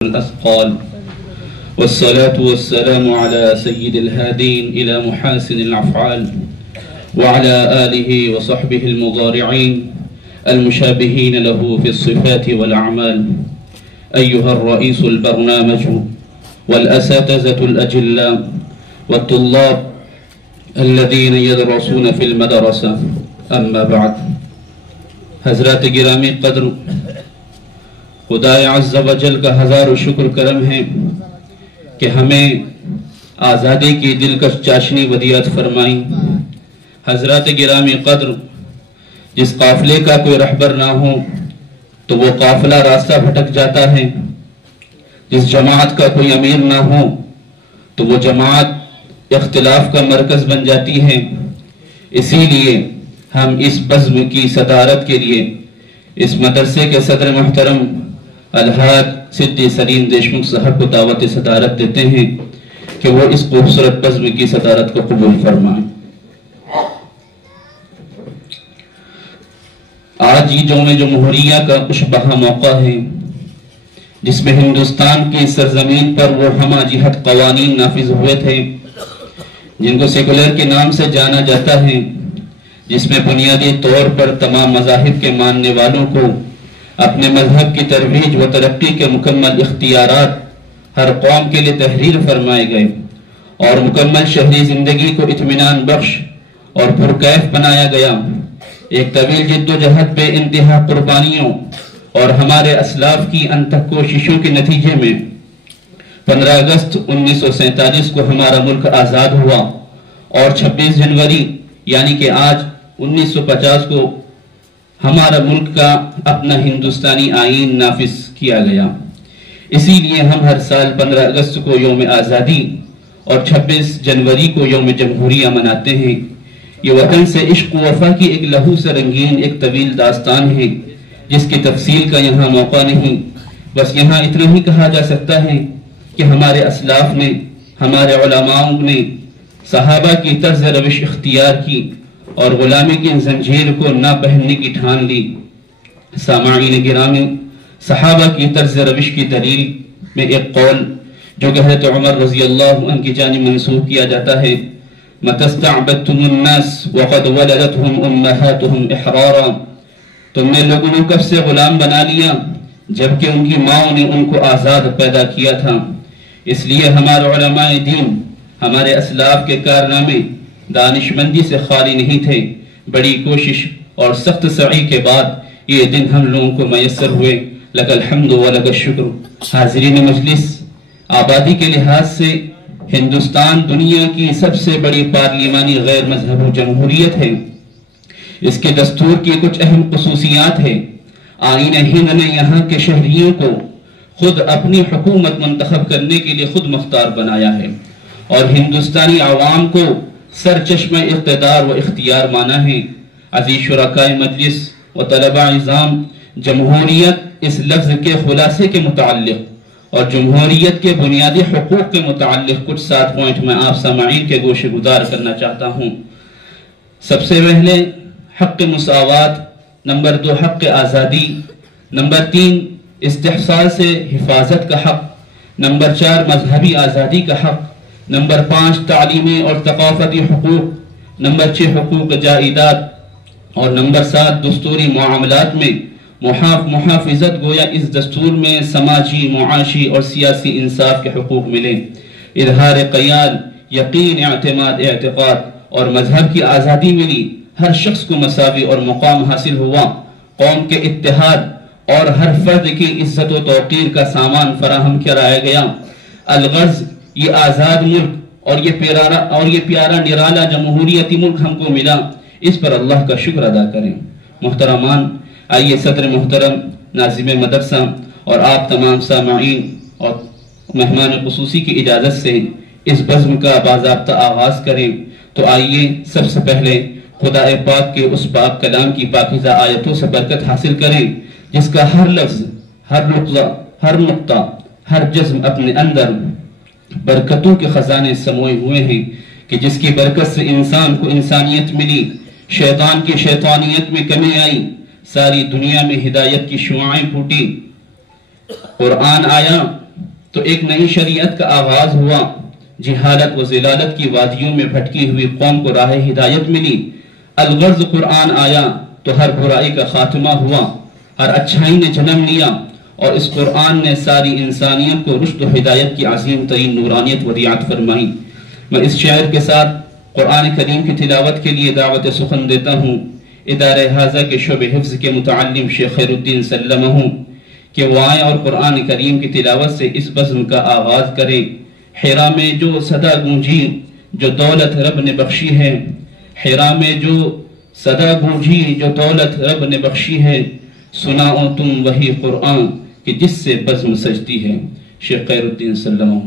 الأثقال والصلاة والسلام على سيد الهادين إلى محاسن الأفعال وعلى آله وصحبه المضارعين المشابهين له في الصفات والأعمال. أيها الرئيس البرنامج والأساتذة الأجلاء والطلاب الذين يدرسون في المدرسة، أما بعد. حضرات گرامی قدر، خدا عز و جل کا ہزاروں شکر کرم ہے کہ ہمیں آزادی کی دلکش چاشنی ودیعت فرمائی. حضرات گرامی قدر، جس قافلے کا کوئی رہبر نہ ہو تو وہ قافلہ راستہ بھٹک جاتا ہے. جس جماعت کا کوئی امیر نہ ہو تو وہ جماعت اختلاف کا مرکز بن جاتی ہے. اسی لیے ہم اس بزم کی صدارت کے لیے اس مدرسے کے صدر محترم الحاج صدی سلیم دیشمکھ صاحب کو دعوت صدارت دیتے ہیں کہ وہ اس خوبصورت بزم کی صدارت کو قبول فرمائیں. آج یہ یوم جمہوریہ کا خوشبہ موقع ہے جس میں ہندوستان کی سرزمین پر وہ ہمہ جہت قوانین نافذ ہوئے تھے جن کو سیکولر کے نام سے جانا جاتا ہے، جس میں بنیادی طور پر تمام مذاہب کے ماننے والوں کو اپنے مذہب کی ترویج و ترقی کے مکمل اختیارات ہر قوم کے لیے تحریر فرمائے گئے اور مکمل شہری زندگی کو اطمینان بخش اور پرکیف بنایا گیا. ایک طویل جد و جہد بے انتہا قربانیوں اور ہمارے اسلاف کی انتھک کوششوں کے نتیجے میں 15 اگست 1947 کو ہمارا ملک آزاد ہوا اور 26 جنوری یعنی کہ آج 1950 کو ہمارا ملک کا اپنا ہندوستانی آئین نافذ کیا گیا. اسی لیے ہم ہر سال 15 اگست کو یوم آزادی اور 26 جنوری کو یوم جمہوریہ مناتے ہیں. یہ وطن سے عشق و وفا کی ایک لہو سے رنگین ایک طویل داستان ہے جس کی تفصیل کا یہاں موقع نہیں. بس یہاں اتنا ہی کہا جا سکتا ہے کہ ہمارے اسلاف نے، ہمارے علماء نے صحابہ کی طرز روش اختیار کی اور غلامی کی زنجیر کو نہ پہننے کی ٹھان لی. سامعین گرامی، صحابہ کی طرز روش کی دلیل میں ایک قول جو کہ حضرت عمر رضی اللہ عنہ کی جانب منسوب کیا جاتا ہے: مَتَسْتَعْبَدْتُمُ النَّاسِ وَقَدْ وَلَدَتْهُمْ أُمَّهَاتُهُمْ إِحْرَارًا. تم نے لوگوں کو کب سے غلام بنا لیا جبکہ ان کی ماں نے ان کو آزاد پیدا کیا تھا. اس لیے ہمارے علماء دین، ہمارے اسلاف کے کارنامے دانشمندی سے خالی نہیں تھے. بڑی کوشش اور سخت سعی کے بعد یہ دن ہم لوگوں کو میسر ہوئے. لک الحمد و لک الشکر. حاضرین مجلس، آبادی کے لحاظ سے ہندوستان دنیا کی سب سے بڑی پارلیمانی غیر مذہبی جمہوریت ہے. اس کے دستور کی کچھ اہم خصوصیات ہیں. آئین ہند نے یہاں کے شہریوں کو خود اپنی حکومت منتخب کرنے کے لیے خود مختار بنایا ہے اور ہندوستانی عوام کو سرچشمہ اقتدار و اختیار مانا ہے. عزیز شرکائے مجلس و طلباء نظام، جمہوریت اس لفظ کے خلاصے کے متعلق اور جمہوریت کے بنیادی حقوق کے متعلق کچھ 7 پوائنٹ میں آپ سامعین کے گوش گزار کرنا چاہتا ہوں. سب سے پہلے حق مساوات، نمبر 2 حق آزادی، نمبر 3 استحصال سے حفاظت کا حق، نمبر 4 مذہبی آزادی کا حق، نمبر 5 تعلیمی اور ثقافتی حقوق، نمبر 6 حقوق جائیداد اور نمبر 7 دستوری معاملات میں محافظت، گویا اس دستور میں سماجی، معاشی اور سیاسی انصاف کے حقوق ملے. اظہار قیال، یقین، اعتماد، اعتقاد اور مذہب کی آزادی ملی. ہر شخص کو مساوی اور مقام حاصل ہوا. قوم کے اتحاد اور ہر فرد کی عزت و توقیر کا سامان فراہم کرایا گیا. الغرض یہ آزاد ملک اور یہ پیارا نرالا جمہوریتی ملک ہم کو ملا. اس پر اللہ کا شکر ادا کریں. محترمان، آئیے صدر محترم، ناظم مدرسہ اور آپ تمام سامعین اور مہمان خصوصی کی اجازت سے اس بزم کا باضابطہ آغاز کریں. تو آئیے سب سے پہلے خدا پاک کے اس پاک کلام کی پاکیزہ آیتوں سے برکت حاصل کریں جس کا ہر لفظ، ہر نقطہ، ہر جزم اپنے اندر برکتوں کے خزانے سموئے ہوئے ہیں کہ جس کی برکت سے انسان کو انسانیت ملی، شیطان کی شیطانیت میں کمی آئی، ساری دنیا میں ہدایت کی شعاعیں پھوٹی. قرآن آیا تو ایک نئی شریعت کا آغاز ہوا، جہالت و ضلالت کی وادیوں میں بھٹکی ہوئی قوم کو راہ ہدایت ملی، الغرض قرآن آیا تو ہر برائی کا خاتمہ ہوا، ہر اچھائی نے جنم لیا، اور اس قرآن نے ساری انسانیت کو رشد و ہدایت کی عظیم ترین نورانیت ودیعت فرمائی۔ میں اس شعر کے ساتھ قرآن کریم کی تلاوت کے لیے دعوت سخن دیتا ہوں ادارہ حاضہ کے شعبہ حفظ کے متعلم شیخ خیر الدین سلمہ کہ وہ آئیں اور قرآن کریم کی تلاوت سے اس بزم کا آغاز کریں۔ حرا میں جو صدا گونجی جو دولت رب نے بخشی ہے، حرا میں جو صدا گونجی جو دولت رب نے بخشی ہے، سناؤ تم وہی قرآن کہ جس سے بزم سجتی ہے۔ شیخ خیر الدین سلمہ۔